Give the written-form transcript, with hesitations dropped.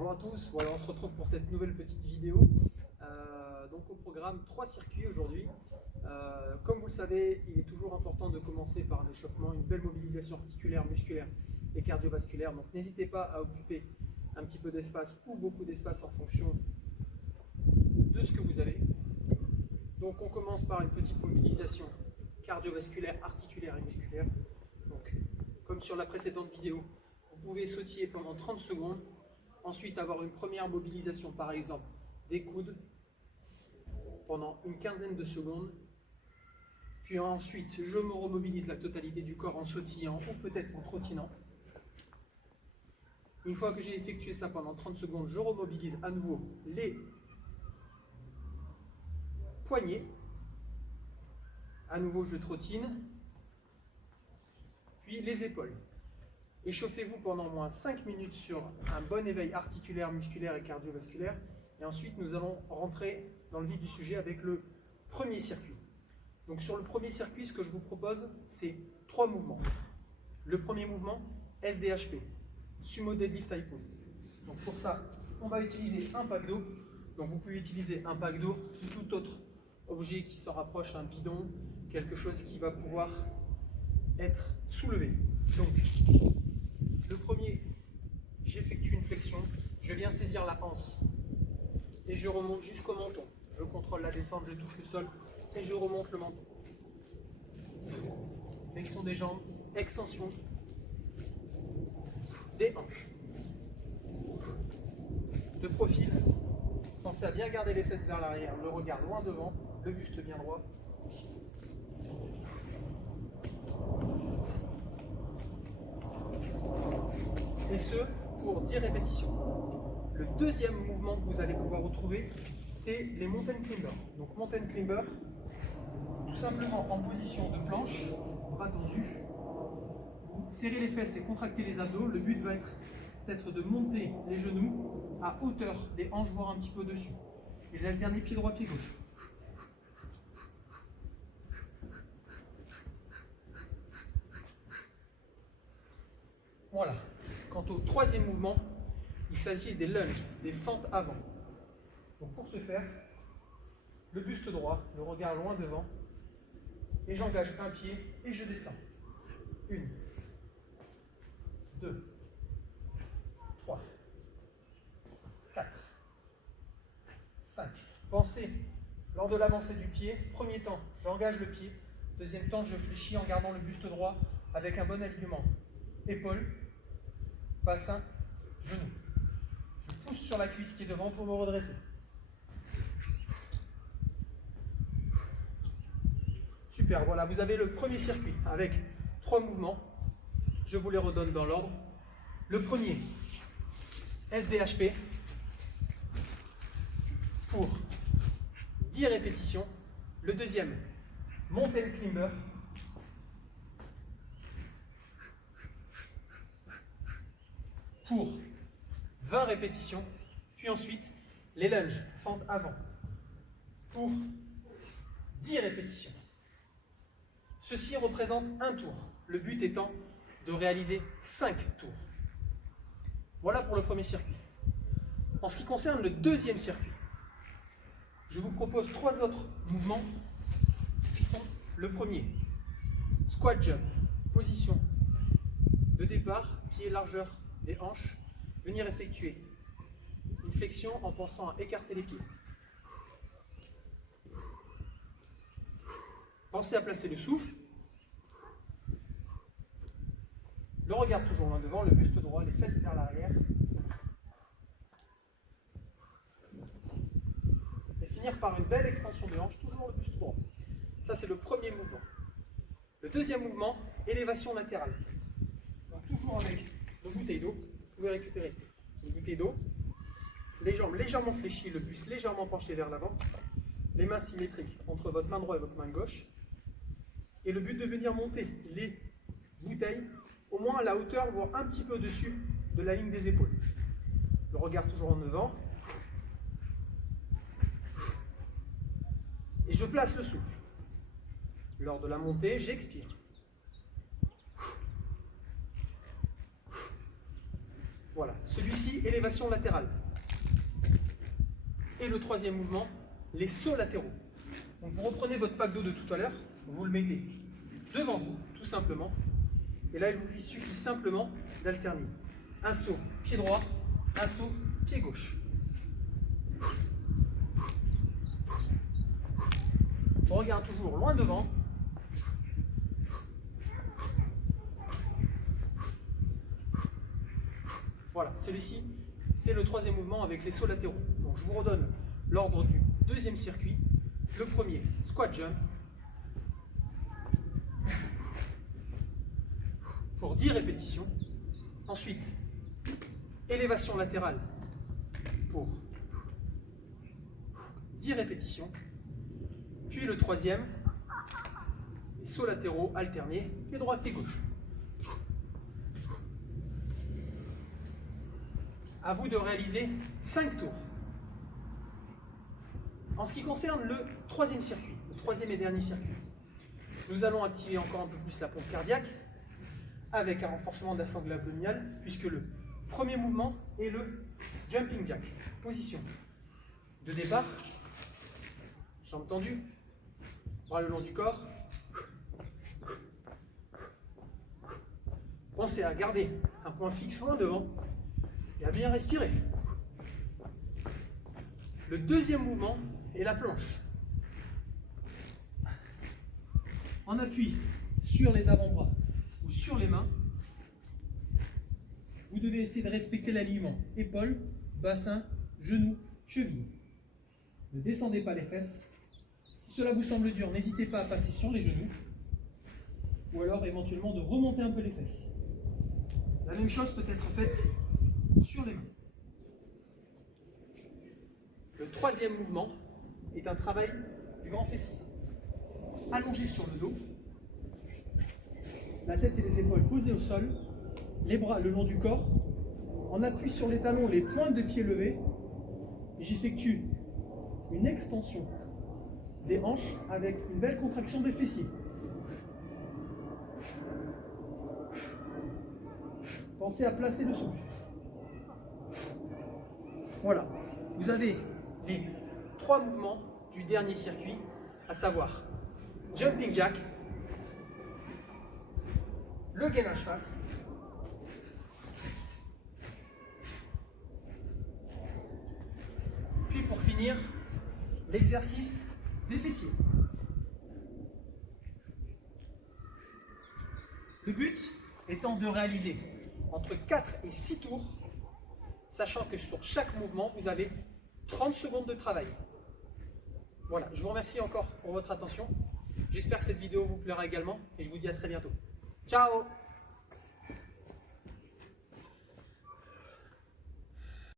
Bonjour à tous, voilà, on se retrouve pour cette nouvelle petite vidéo. Donc au programme 3 circuits aujourd'hui. Comme vous le savez, il est toujours important de commencer par un échauffement, une belle mobilisation articulaire, musculaire et cardiovasculaire. Donc n'hésitez pas à occuper un petit peu d'espace ou beaucoup d'espace en fonction de ce que vous avez. Donc on commence par une petite mobilisation cardiovasculaire, articulaire et musculaire. Donc, comme sur la précédente vidéo, vous pouvez sautiller pendant 30 secondes. Ensuite, avoir une première mobilisation, par exemple, des coudes pendant une quinzaine de secondes. Puis ensuite, je me remobilise la totalité du corps en sautillant ou peut-être en trottinant. Une fois que j'ai effectué ça pendant 30 secondes, je remobilise à nouveau les poignets. À nouveau, je trottine. Puis les épaules. Échauffez-vous pendant au moins 5 minutes sur un bon éveil articulaire, musculaire et cardiovasculaire. Et ensuite, nous allons rentrer dans le vif du sujet avec le premier circuit. Donc sur le premier circuit, ce que je vous propose, c'est 3 mouvements. Le premier mouvement, SDHP, Sumo Deadlift High Pull. Donc pour ça, on va utiliser un pack d'eau. Donc vous pouvez utiliser un pack d'eau ou tout autre objet qui s'en rapproche, un bidon, quelque chose qui va pouvoir être soulevé. Donc, le premier, j'effectue une flexion, je viens saisir la hanse et je remonte jusqu'au menton. Je contrôle la descente, je touche le sol et je remonte le menton. Flexion des jambes, extension des hanches. De profil, pensez à bien garder les fesses vers l'arrière, le regard loin devant, le buste bien droit. Et ce, pour 10 répétitions. Le deuxième mouvement que vous allez pouvoir retrouver, c'est les mountain climbers. Donc mountain climber, tout simplement en position de planche, bras tendus. Vous serrez les fesses et contractez les abdos. Le but va être de monter les genoux à hauteur des hanches, voire un petit peu dessus. Et j'alterne pied droit, pied gauche. Voilà. Quant au troisième mouvement, il s'agit des lunges, des fentes avant. Donc pour ce faire, le buste droit, le regard loin devant, et j'engage un pied et je descends. 1, 2, 3, 4, 5. Pensez, lors de l'avancée du pied, premier temps, j'engage le pied. Deuxième temps, je fléchis en gardant le buste droit avec un bon alignement. Épaules, bassin, genou. Je pousse sur la cuisse qui est devant pour me redresser. Super, voilà, vous avez le premier circuit avec 3 mouvements. Je vous les redonne dans l'ordre. Le premier, SDHP, pour 10 répétitions. Le deuxième, mountain climber, pour 20 répétitions, puis ensuite les lunges, fente avant, pour 10 répétitions. Ceci représente un tour, le but étant de réaliser 5 tours. Voilà pour le premier circuit. En ce qui concerne le deuxième circuit, je vous propose 3 autres mouvements qui sont le premier, squat jump, position de départ, pied largeur des hanches, venir effectuer une flexion en pensant à écarter les pieds. Pensez à placer le souffle, le regard toujours loin devant, le buste droit, les fesses vers l'arrière. Et finir par une belle extension de hanche, toujours le buste droit. Ça, c'est le premier mouvement. Le deuxième mouvement, élévation latérale. Donc toujours avec nos bouteilles d'eau, vous pouvez récupérer une bouteille d'eau, les jambes légèrement fléchies, le buste légèrement penché vers l'avant, les mains symétriques entre votre main droite et votre main gauche. Et le but de venir monter les bouteilles au moins à la hauteur, voire un petit peu au-dessus de la ligne des épaules. Le regard toujours en devant. Et je place le souffle. Lors de la montée, j'expire. Voilà. celui-ci, élévation latérale. Et le troisième mouvement, les sauts latéraux. Donc vous reprenez votre pack d'eau de tout à l'heure, vous le mettez devant vous, tout simplement. Et là, il vous suffit simplement d'alterner. Un saut pied droit, un saut pied gauche. On regarde toujours loin devant. Voilà, celui-ci, c'est le troisième mouvement avec les sauts latéraux. Donc je vous redonne l'ordre du deuxième circuit. Le premier, squat jump, pour 10 répétitions. Ensuite, élévation latérale pour 10 répétitions. Puis le troisième, les sauts latéraux alternés, pied droit, pied gauche. À vous de réaliser 5 tours. En ce qui concerne le troisième circuit, le troisième et dernier circuit, nous allons activer encore un peu plus la pompe cardiaque avec un renforcement de la sangle abdominale, puisque le premier mouvement est le jumping jack. Position de départ, jambes tendues, bras le long du corps. Pensez à garder un point fixe loin devant et à bien respirer. Le deuxième mouvement est la planche. En appui sur les avant-bras ou sur les mains, vous devez essayer de respecter l'alignement épaules, bassin, genoux, chevilles. Ne descendez pas les fesses. Si cela vous semble dur, n'hésitez pas à passer sur les genoux ou alors éventuellement de remonter un peu les fesses. La même chose peut être faite sur les mains. Le troisième mouvement est un travail du grand fessier. Allongé sur le dos, la tête et les épaules posées au sol, les bras le long du corps, en appui sur les talons, les pointes de pied levées, et j'effectue une extension des hanches avec une belle contraction des fessiers. Pensez à placer le souffle. Voilà, vous avez les 3 mouvements du dernier circuit, à savoir jumping jack, le gainage face, puis pour finir, l'exercice des fessiers. Le but étant de réaliser entre 4 et 6 tours, sachant que sur chaque mouvement, vous avez 30 secondes de travail. Voilà, je vous remercie encore pour votre attention. J'espère que cette vidéo vous plaira également et je vous dis à très bientôt. Ciao!